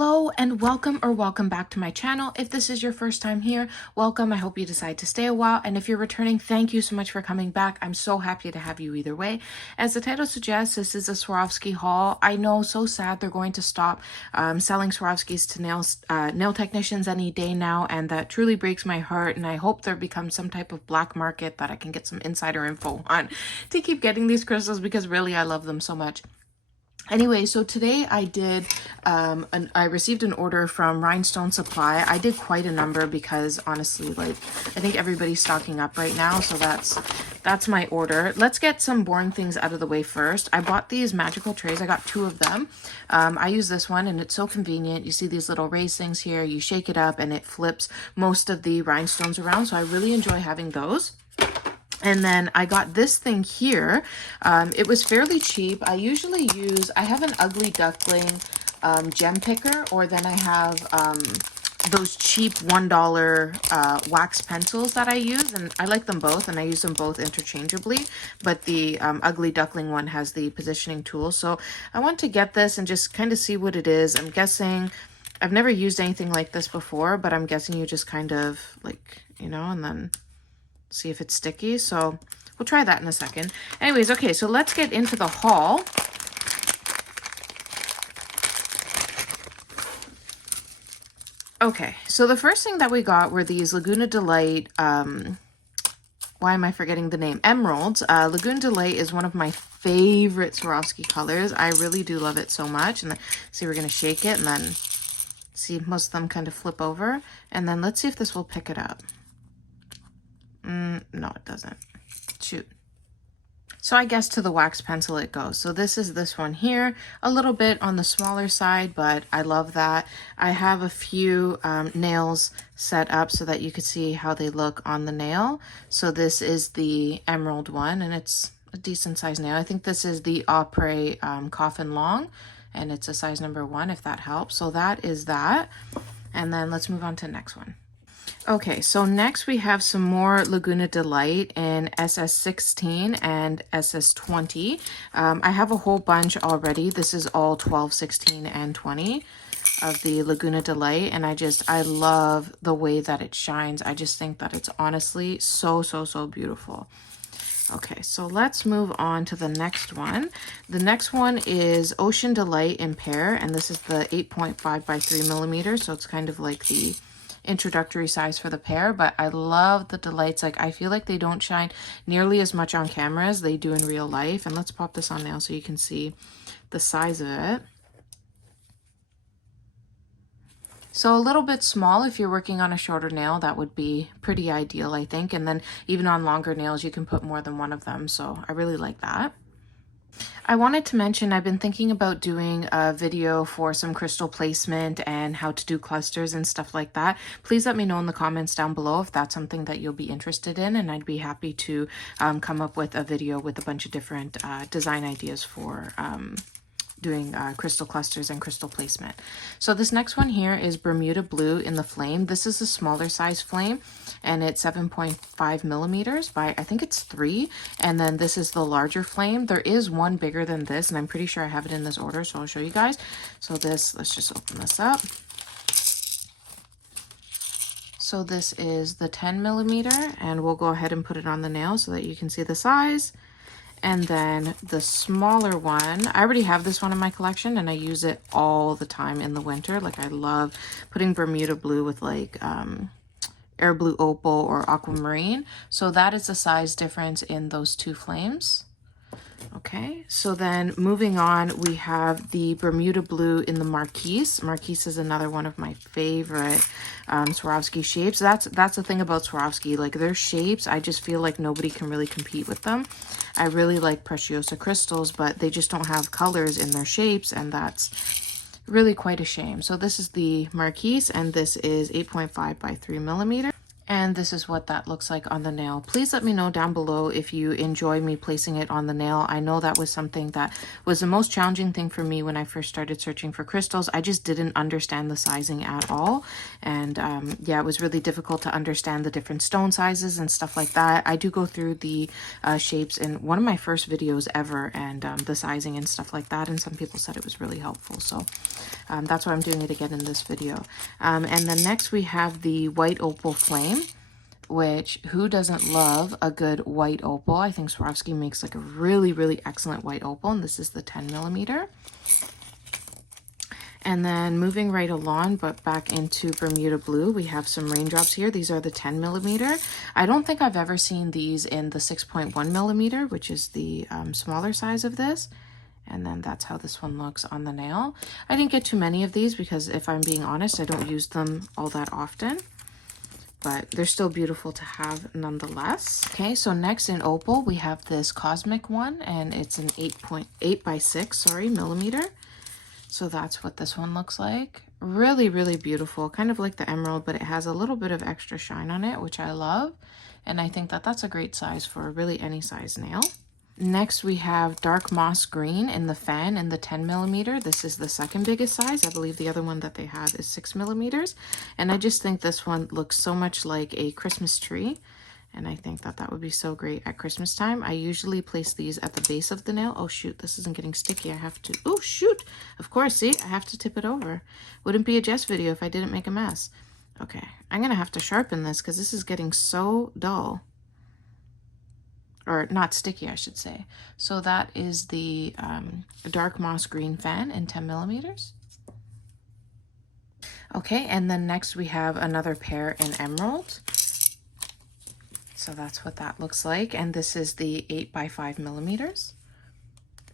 Hello and welcome back to my channel. If this is your first time here, welcome. I hope you decide to stay a while, and if you're returning, thank you so much for coming back. I'm so happy to have you either way. As the title suggests, this is a Swarovski haul. I know, so sad, they're going to stop selling Swarovskis to nail technicians any day now, and that truly breaks my heart, and I hope there becomes some type of black market that I can get some insider info on to keep getting these crystals, because really I love them so much. Anyway, so today I did, I received an order from Rhinestone Supply. I did quite a number because honestly, like, I think everybody's stocking up right now. So that's my order. Let's get some boring things out of the way first. I bought these magical trays. I got 2 of them. I use this one and it's so convenient. You see these little raised things here. You shake it up and it flips most of the rhinestones around. So I really enjoy having those. And then I got this thing here. It was fairly cheap. I have an Ugly Duckling gem picker, or then I have those cheap $1 wax pencils that I use, and I like them both, and I use them both interchangeably, but the Ugly Duckling one has the positioning tool. So I want to get this and just kind of see what it is. I'm guessing, I've never used anything like this before, but I'm guessing you just kind of like, you know, and then see if it's sticky. So we'll try that in a second. Anyways, okay, so let's get into the haul. Okay, so the first thing that we got were these Laguna Delight, why am I forgetting the name? Emeralds. Laguna Delight is one of my favorite Swarovski colors. I really do love it so much. And then, see, we're going to shake it and then see most of them kind of flip over. And then let's see if this will pick it up. No, it doesn't. Shoot. So I guess to the wax pencil it goes. So this is this one here, a little bit on the smaller side, but I love that. I have a few nails set up so that you could see how they look on the nail. So this is the emerald one, and it's a decent size nail. I think this is the Opry Coffin Long, and it's a size number 1, if that helps. So that is that. And then let's move on to the next one. Okay, so next we have some more Laguna Delight in SS16 and SS20. I have a whole bunch already. This is all 12, 16, and 20 of the Laguna Delight, and I love the way that it shines. I just think that it's honestly so beautiful. Okay, so let's move on to the next one. The next one is Ocean Delight in Pear, and this is the 8.5 by 3 millimeters, so it's kind of like the introductory size for the pear, but I love the Delights. Like, I feel like they don't shine nearly as much on camera as they do in real life. And let's pop this on now so you can see the size of it. So a little bit small. If you're working on a shorter nail, that would be pretty ideal, I think. And then even on longer nails, you can put more than one of them. So I really like that. I wanted to mention I've been thinking about doing a video for some crystal placement and how to do clusters and stuff like that. Please let me know in the comments down below if that's something that you'll be interested in, and I'd be happy to come up with a video with a bunch of different design ideas for doing crystal clusters and crystal placement. So this next one here is Bermuda Blue in the Flame. This is a smaller size flame, and it's 7.5 millimeters by, I think it's 3. And then this is the larger flame. There is one bigger than this, and I'm pretty sure I have it in this order, so I'll show you guys. So this, let's just open this up. So this is the 10 millimeter, and we'll go ahead and put it on the nail so that you can see the size. And then the smaller one, I already have this one in my collection, and I use it all the time in the winter. Like, I love putting Bermuda Blue with like Air Blue Opal or Aquamarine. So that is the size difference in those 2 flames. Okay, so then moving on, we have the Bermuda Blue in the Marquise. Marquise is another one of my favorite Swarovski shapes. That's the thing about Swarovski, like their shapes, I just feel like nobody can really compete with them. I really like Preciosa crystals, but they just don't have colors in their shapes, and that's really quite a shame. So this is the Marquise, and this is 8.5 by 3 millimeter. And this is what that looks like on the nail. Please let me know down below if you enjoy me placing it on the nail. I know that was something that was the most challenging thing for me when I first started searching for crystals. I just didn't understand the sizing at all. And yeah, it was really difficult to understand the different stone sizes and stuff like that. I do go through the shapes in one of my first videos ever, and the sizing and stuff like that. And some people said it was really helpful. So that's why I'm doing it again in this video. And then next we have the white opal flame, which who doesn't love a good white opal? I think Swarovski makes like a really, really excellent white opal, and this is the 10 millimeter. And then moving right along, but back into Bermuda blue, we have some raindrops here. These are the 10 millimeter. I don't think I've ever seen these in the 6.1 millimeter, which is the smaller size of this. And then that's how this one looks on the nail. I didn't get too many of these because if I'm being honest, I don't use them all that often. But they're still beautiful to have nonetheless. Okay, so next in opal, we have this cosmic one, and it's an 8.8 by 6, millimeter. So that's what this one looks like. Really, really beautiful, kind of like the emerald, but it has a little bit of extra shine on it, which I love. And I think that that's a great size for really any size nail. Next, we have dark moss green in the fan in the 10 millimeter. This is the second biggest size. I believe the other one that they have is 6 millimeters. And I just think this one looks so much like a Christmas tree. And I think that that would be so great at Christmas time. I usually place these at the base of the nail. Oh, shoot, this isn't getting sticky. I have to, oh, shoot. Of course, see, I have to tip it over. Wouldn't be a Jess video if I didn't make a mess. Okay, I'm going to have to sharpen this because this is getting so dull. Or not sticky, I should say. So that is the dark moss green fan in 10 millimeters. Okay, and then next we have another pair in emerald. So that's what that looks like. And this is the 8 by 5 millimeters.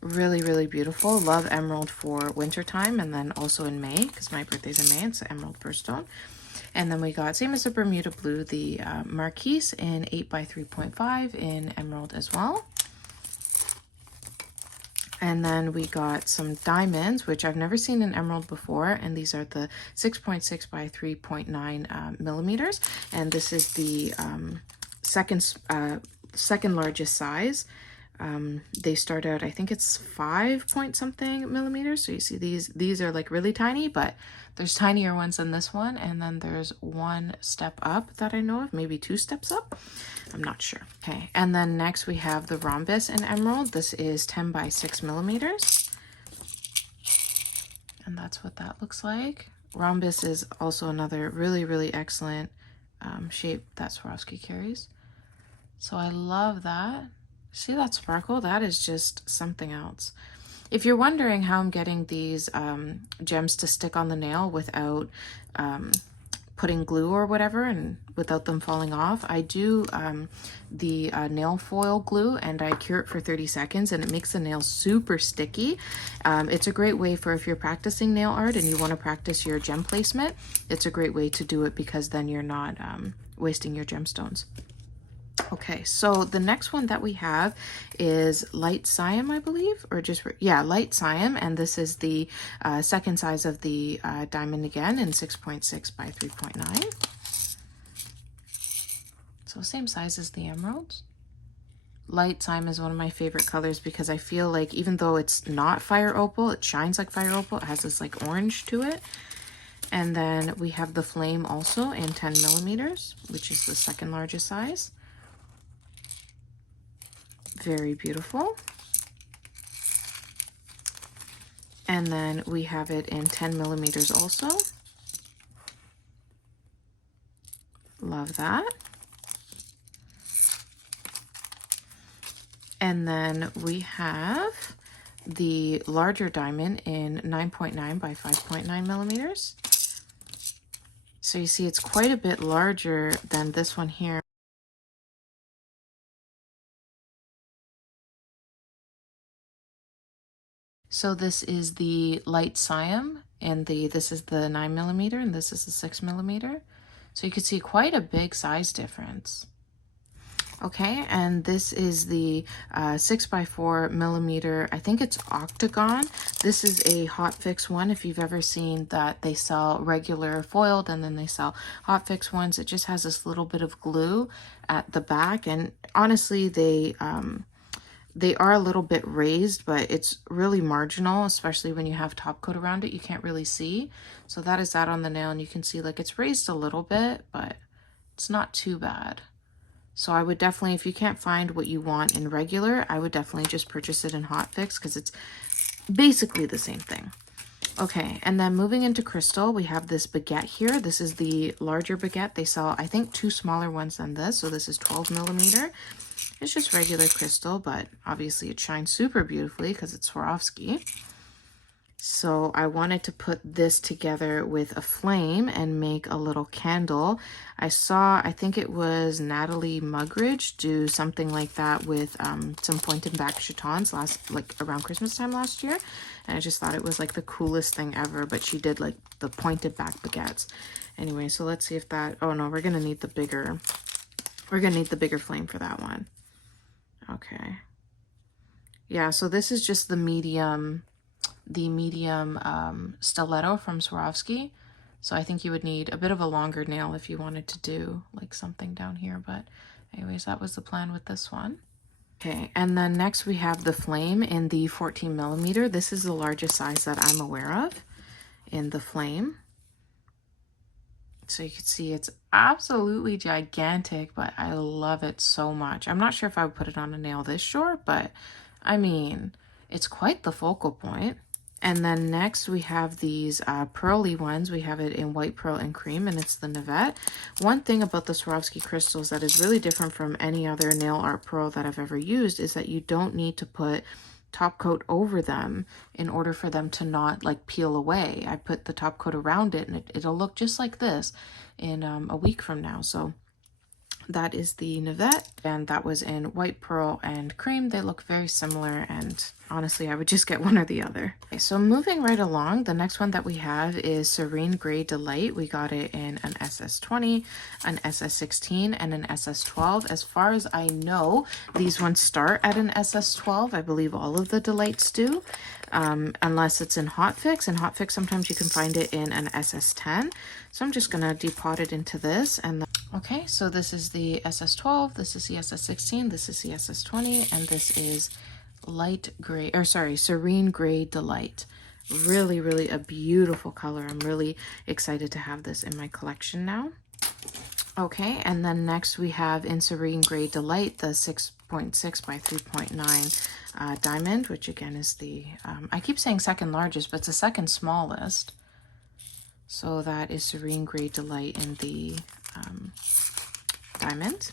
Really, really beautiful. Love emerald for winter time, and then also in May, because my birthday's in May. It's an emerald birthstone. And then we got, same as the Bermuda blue, the Marquise in 8 by 3.5 in emerald as well. And then we got some diamonds, which I've never seen in emerald before. And these are the 6.6 by 3.9 millimeters. And this is the second largest size. They start out, I think it's 5 point something millimeters. So you see these are like really tiny, but there's tinier ones than this one. And then there's one step up that I know of, maybe 2 steps up. I'm not sure. Okay. And then next we have the rhombus in emerald. This is 10 by 6 millimeters. And that's what that looks like. Rhombus is also another really, really excellent shape that Swarovski carries. So I love that. See that sparkle? That is just something else. If you're wondering how I'm getting these gems to stick on the nail without putting glue or whatever and without them falling off, I do the nail foil glue, and I cure it for 30 seconds, and it makes the nail super sticky. It's a great way for if you're practicing nail art and you want to practice your gem placement. It's a great way to do it because then you're not wasting your gemstones. Okay, so the next one that we have is light cyan, I believe, or just, yeah, light cyan. And this is the second size of the diamond again in 6.6 by 3.9. So same size as the emeralds. Light cyan is one of my favorite colors because I feel like even though it's not fire opal, it shines like fire opal. It has this like orange to it. And then we have the flame also in 10 millimeters, which is the second largest size. Very beautiful. And then we have it in 10 millimeters also. Love that. And then we have the larger diamond in 9.9 by 5.9 millimeters. So you see it's quite a bit larger than this one here. So this is the light cyan, and this is the 9 millimeter, and this is the 6 millimeter. So you can see quite a big size difference. Okay, and this is the 6x4 millimeter, I think it's octagon. This is a hot fix one. If you've ever seen that they sell regular foiled and then they sell hot fix ones, it just has this little bit of glue at the back, and honestly they are a little bit raised, but it's really marginal, especially when you have top coat around it. You can't really see. So that is that on the nail, and you can see like it's raised a little bit, but it's not too bad. So I would definitely, if you can't find what you want in regular, I would definitely just purchase it in hot fix because it's basically the same thing. Okay, and then moving into crystal, we have this baguette here. This is the larger baguette. They sell, I think, 2 smaller ones than this. So this is 12 millimeter. It's just regular crystal, but obviously it shines super beautifully because it's Swarovski. So I wanted to put this together with a flame and make a little candle. I saw, I think it was Natalie Mugridge do something like that with some pointed back chatons like around Christmas time last year. And I just thought it was like the coolest thing ever, but she did like the pointed back baguettes. Anyway, so let's see if that, oh no, we're gonna need the bigger flame for that one. Okay. Yeah, so this is just the medium stiletto from Swarovski. So I think you would need a bit of a longer nail if you wanted to do like something down here. But anyways, that was the plan with this one. Okay, and then next we have the flame in the 14 millimeter. This is the largest size that I'm aware of in the flame. So you can see it's absolutely gigantic, but I love it so much. I'm not sure if I would put it on a nail this short, but I mean, it's quite the focal point. And then next we have these pearly ones. We have it in white pearl and cream, and it's the Navette. One thing about the Swarovski crystals that is really different from any other nail art pearl that I've ever used is that you don't need to put top coat over them in order for them to not like peel away. I put the top coat around it, and it'll look just like this in a week from now. So that is the Navette, and that was in white pearl and cream. They look very similar, and honestly I would just get one or the other. Okay, so moving right along, the next one that we have is Serene Gray Delight. We got it in an SS20, an SS16, and an SS12. As far as I know, these ones start at an SS12. I believe all of the Delights do, unless it's in hot fix. In hot fix sometimes you can find it in an SS10. So I'm just gonna depot it into this, and then, okay, so this is the SS12, this is the SS16, this is the SS20, and this is light gray, or sorry, Serene Gray Delight. Really, really a beautiful color. I'm really excited to have this in my collection now. Okay, and then next we have in Serene Gray Delight the 6.6 by 3.9 diamond, which again is the, I keep saying second largest, but it's the second smallest. So that is Serene Gray Delight in the diamond.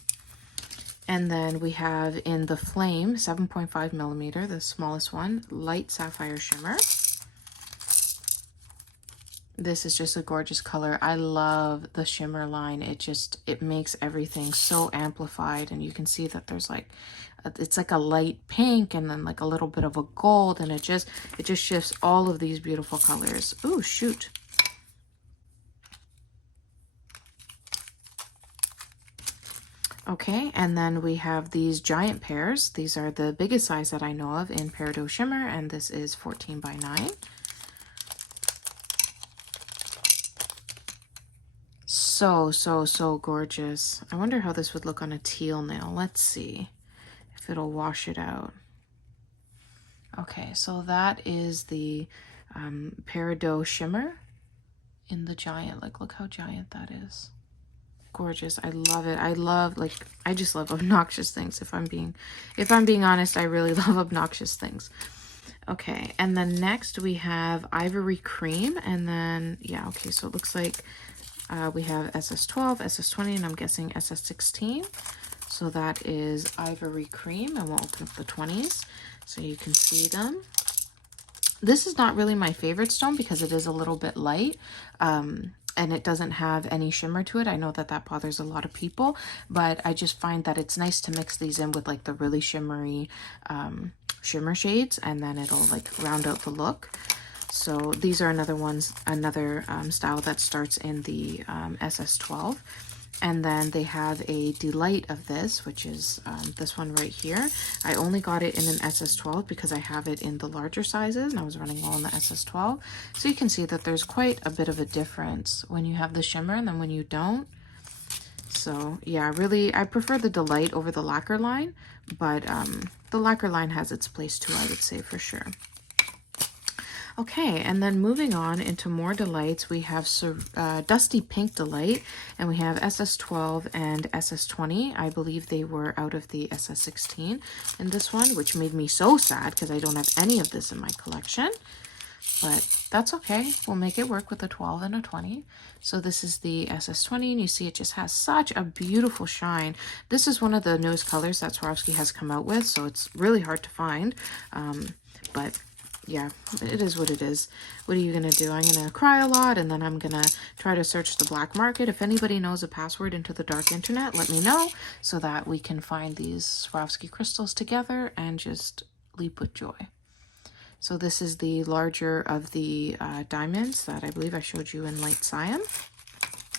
And then we have in the flame 7.5 millimeter, the smallest one, light sapphire shimmer. This is just a gorgeous color. I love the shimmer line. It makes everything so amplified, and you can see that there's like, it's like a light pink and then like a little bit of a gold, and it just shifts all of these beautiful colors. Ooh, shoot. Okay, and then we have these giant pairs. These are the biggest size that I know of in Peridot Shimmer, and this is 14 by 9. So gorgeous. I wonder how this would look on a teal nail. Let's see if it'll wash it out. Okay, so that is the Peridot Shimmer in the giant. Like, look how giant that is. Gorgeous. I love it. I just love obnoxious things. If I'm being honest, I really love obnoxious things. Okay, and then next we have Ivory Cream, and then yeah, okay, so it looks like we have SS12, SS20, and I'm guessing SS16. So that is Ivory Cream, and we'll open up the 20s so you can see them. This is not really my favorite stone because it is a little bit light. And it doesn't have any shimmer to it. I know that that bothers a lot of people, but I just find that it's nice to mix these in with like the really shimmery shimmer shades, and then it'll like round out the look. So these are another style that starts in the SS12. And then they have a Delight of this, which is this one right here. I only got it in an SS12 because I have it in the larger sizes and I was running low on the SS12. So you can see that there's quite a bit of a difference when you have the shimmer and then when you don't. So yeah, really, I prefer the Delight over the lacquer line, but the lacquer line has its place too, I would say, for sure. Okay, and then moving on into more delights, we have Dusty Pink Delight, and we have SS12 and SS20. I believe they were out of the SS16 in this one, which made me so sad because I don't have any of this in my collection. But that's okay. We'll make it work with a 12 and a 20. So this is the SS20, and you see it just has such a beautiful shine. This is one of the newest colors that Swarovski has come out with, so it's really hard to find. But yeah, it is what it is. What are you going to do? I'm going to cry a lot, and then I'm going to try to search the black market. If anybody knows a password into the dark internet, let me know so that we can find these Swarovski crystals together and just leap with joy. So this is the larger of the diamonds that I believe I showed you in light cyan.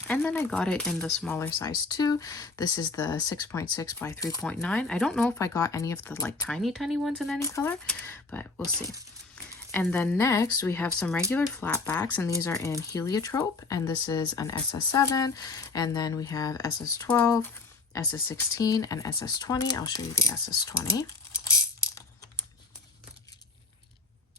And then I got it in the smaller size too. This is the 6.6 by 3.9. I don't know if I got any of the like tiny ones in any color, but we'll see. And then next we have some regular flatbacks, and these are in heliotrope, and this is an SS7, and then we have SS12, SS16, and SS20. I'll show you the SS20.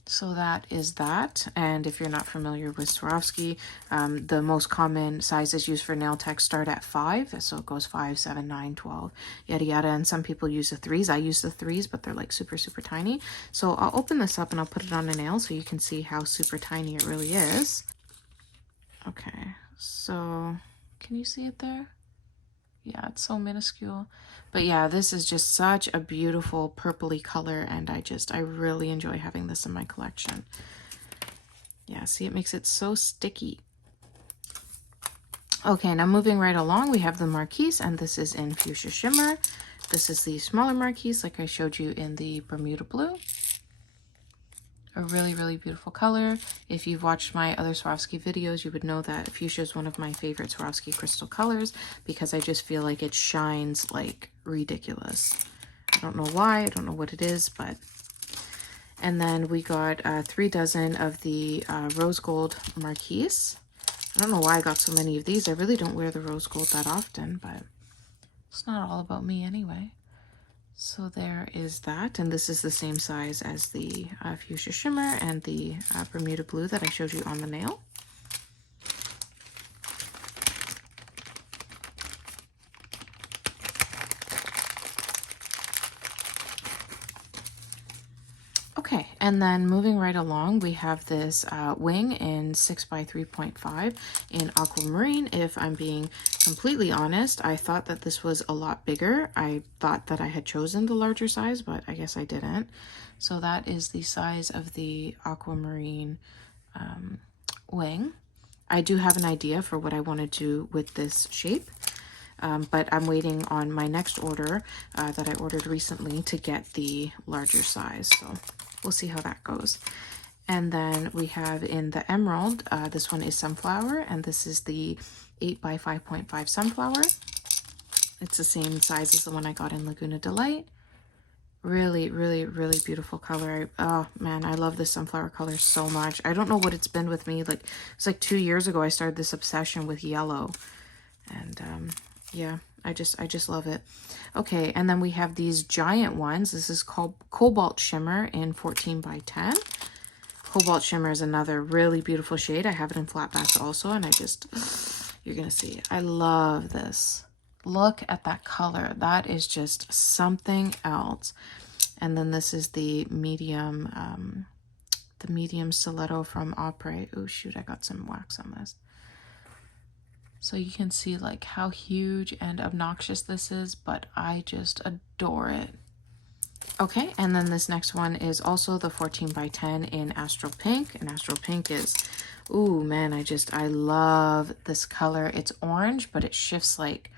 So that is that. And if you're not familiar with Swarovski, the most common sizes used for nail tech start at 5. So it goes 5, 7, 9, 12, yada yada. And some people use the 3s. I use the 3s, but they're like super tiny. So I'll open this up and I'll put it on a nail so you can see how super tiny it really is. Okay, so can you see it there? Yeah, it's so minuscule. But yeah, this is just such a beautiful purpley color, and I really enjoy having this in my collection. Yeah, see, it makes it so sticky. Okay, now moving right along, we have the Marquise, and this is in Fuchsia Shimmer. This is the smaller Marquise, like I showed you in the Bermuda Blue. A really beautiful color. If you've watched my other Swarovski videos, you would know that fuchsia is one of my favorite Swarovski crystal colors because I just feel like it shines like ridiculous. I don't know why, I don't know what it is, but... And then we got 3 dozen of the rose gold Marquise. I don't know why I got so many of these. I really don't wear the rose gold that often, but it's not all about me anyway. So there is that, and this is the same size as the Fuchsia Shimmer and the Bermuda Blue that I showed you on the nail. Okay, and then moving right along, we have this wing in 6 by 3.5 in aquamarine. If I'm being completely honest, I thought that this was a lot bigger. I thought that I had chosen the larger size, but I guess I didn't. So that is the size of the aquamarine wing. I do have an idea for what I want to do with this shape. But I'm waiting on my next order that I ordered recently to get the larger size. So we'll see how that goes. And then we have in the emerald, this one is sunflower, and this is the 8 by 5.5 sunflower. It's the same size as the one I got in Laguna Delight. Really beautiful color. Oh man, I love this sunflower color so much. I don't know what it's been with me. Like, it's like 2 years ago I started this obsession with yellow, and yeah, I just love it. Okay, and then we have these giant ones. This is called Cobalt Shimmer in 14 by 10. Cobalt Shimmer is another really beautiful shade. I have it in flatbacks also, and you're gonna see, I love this. Look at that color. That is just something else. And then this is the medium stiletto from Opry. Oh shoot, I got some wax on this. So you can see like how huge and obnoxious this is, but I just adore it. Okay, and then this next one is also the 14 by 10 in Astral Pink. And Astral Pink is, ooh man, I love this color. It's orange, but it shifts like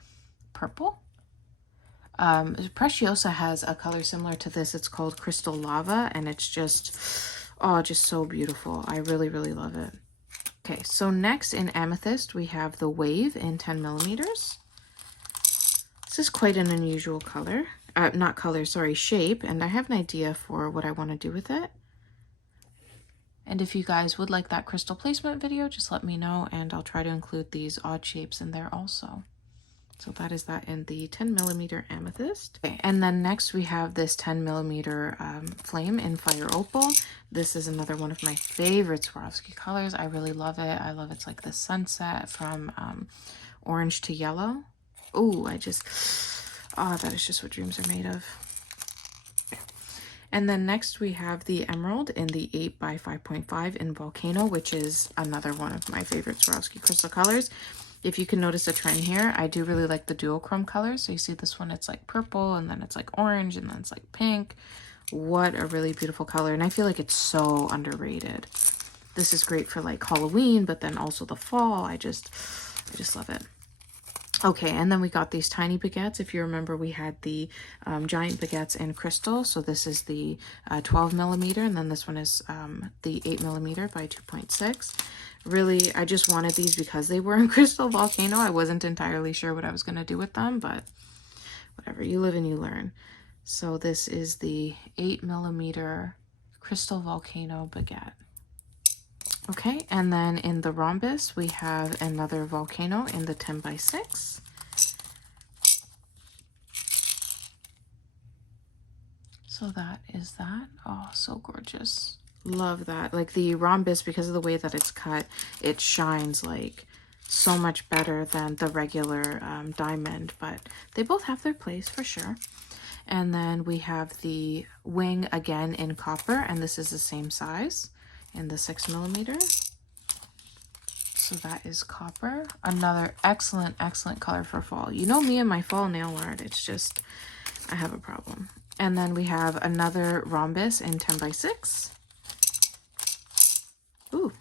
purple. Preciosa has a color similar to this. It's called Crystal Lava, and it's just, oh, just so beautiful. I really love it. Okay, so next in amethyst, we have the Wave in 10 millimeters. This is quite an unusual color. Not color, sorry, shape. And I have an idea for what I want to do with it. And if you guys would like that crystal placement video, just let me know and I'll try to include these odd shapes in there also. So that is that in the 10mm amethyst. Okay, and then next we have this 10mm flame in fire opal. This is another one of my favorite Swarovski colors. I really love it. I love it's like the sunset from orange to yellow. Oh, that is just what dreams are made of. And then next we have the emerald in the 8 by 5.5 in volcano, which is another one of my favorite Swarovski crystal colors. If you can notice a trend here, I do really like the duochrome colors. So you see this one, it's like purple, and then it's like orange, and then it's like pink. What a really beautiful color. And I feel like it's so underrated. This is great for like Halloween, but then also the fall. I just love it. Okay, and then we got these tiny baguettes. If you remember, we had the giant baguettes in crystal. So this is the 12mm, and then this one is the 8mm by 2.6. Really, I just wanted these because they were in crystal volcano. I wasn't entirely sure what I was going to do with them, but whatever, you live and you learn. So this is the 8mm crystal volcano baguette. Okay, and then in the rhombus, we have another volcano in the 10 by 6. So that is that. Oh, so gorgeous. Love that. Like the rhombus, because of the way that it's cut, it shines like so much better than the regular diamond, but they both have their place for sure. And then we have the wing again in copper, and this is the same size in the 6mm. So that is copper. Another excellent color for fall. You know me and my fall nail art, it's just, I have a problem. And then we have another rhombus in 10 by 6. Ooh.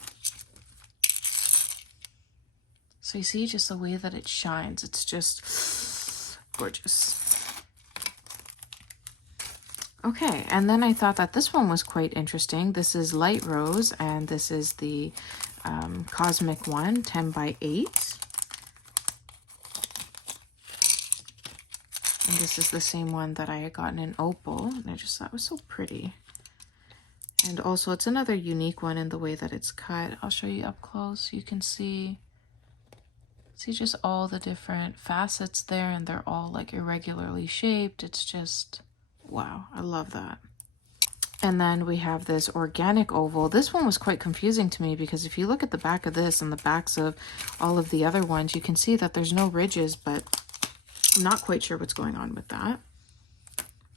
So you see just the way that it shines, it's just gorgeous. Okay, and then I thought that this one was quite interesting. This is light rose, and this is the cosmic one, 10 by 8. And this is the same one that I had gotten in opal, and I just thought it was so pretty. And also it's another unique one in the way that it's cut. I'll show you up close. You can see just all the different facets there, and they're all like irregularly shaped. It's just, wow, I love that. And then we have this organic oval. This one was quite confusing to me because if you look at the back of this and the backs of all of the other ones, you can see that there's no ridges, but I'm not quite sure what's going on with that.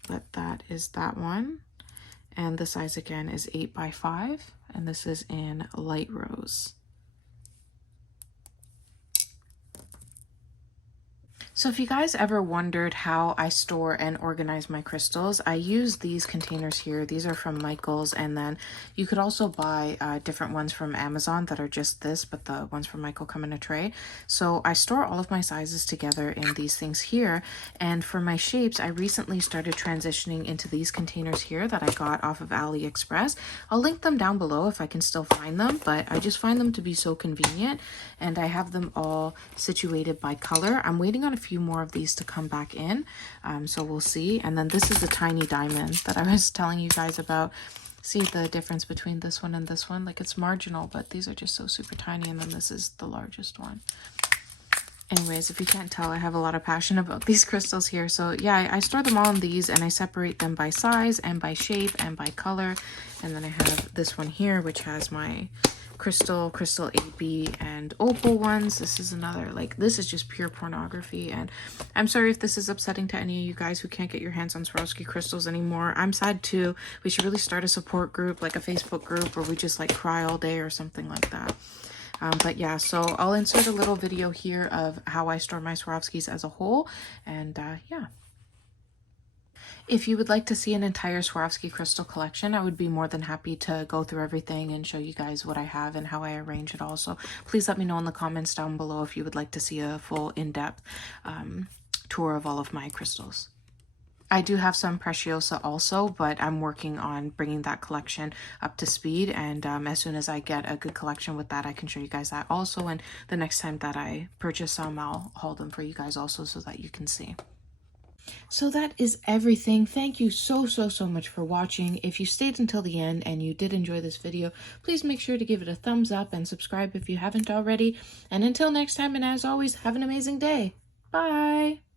But that is that one. And the size again is 8 by 5, and this is in light rose. So if you guys ever wondered how I store and organize my crystals, I use these containers here. These are from Michaels, and then you could also buy different ones from Amazon that are just this, but the ones from Michael come in a tray. So I store all of my sizes together in these things here, and for my shapes, I recently started transitioning into these containers here that I got off of AliExpress. I'll link them down below if I can still find them, but I just find them to be so convenient, and I have them all situated by color. I'm waiting on a few more of these to come back in, so we'll see. And then this is the tiny diamond that I was telling you guys about. See the difference between this one and this one? Like, it's marginal, but these are just so super tiny, and then this is the largest one. Anyways, if you can't tell, I have a lot of passion about these crystals here. So yeah, I store them all in these, and I separate them by size and by shape and by color. And then I have this one here, which has my crystal AB and opal ones. This is another, like, this is just pure pornography, and I'm sorry if this is upsetting to any of you guys who can't get your hands on Swarovski crystals anymore. I'm sad too. We should really start a support group, like a Facebook group, where we just like cry all day or something like that. But yeah, so I'll insert a little video here of how I store my Swarovskis as a whole, and yeah. If you would like to see an entire Swarovski crystal collection, I would be more than happy to go through everything and show you guys what I have and how I arrange it all. So please let me know in the comments down below if you would like to see a full in-depth tour of all of my crystals. I do have some Preciosa also, but I'm working on bringing that collection up to speed, and as soon as I get a good collection with that, I can show you guys that also, and the next time that I purchase some, I'll haul them for you guys also so that you can see. So that is everything. Thank you so much for watching. If you stayed until the end and you did enjoy this video, please make sure to give it a thumbs up and subscribe if you haven't already. And until next time, and as always, have an amazing day. Bye!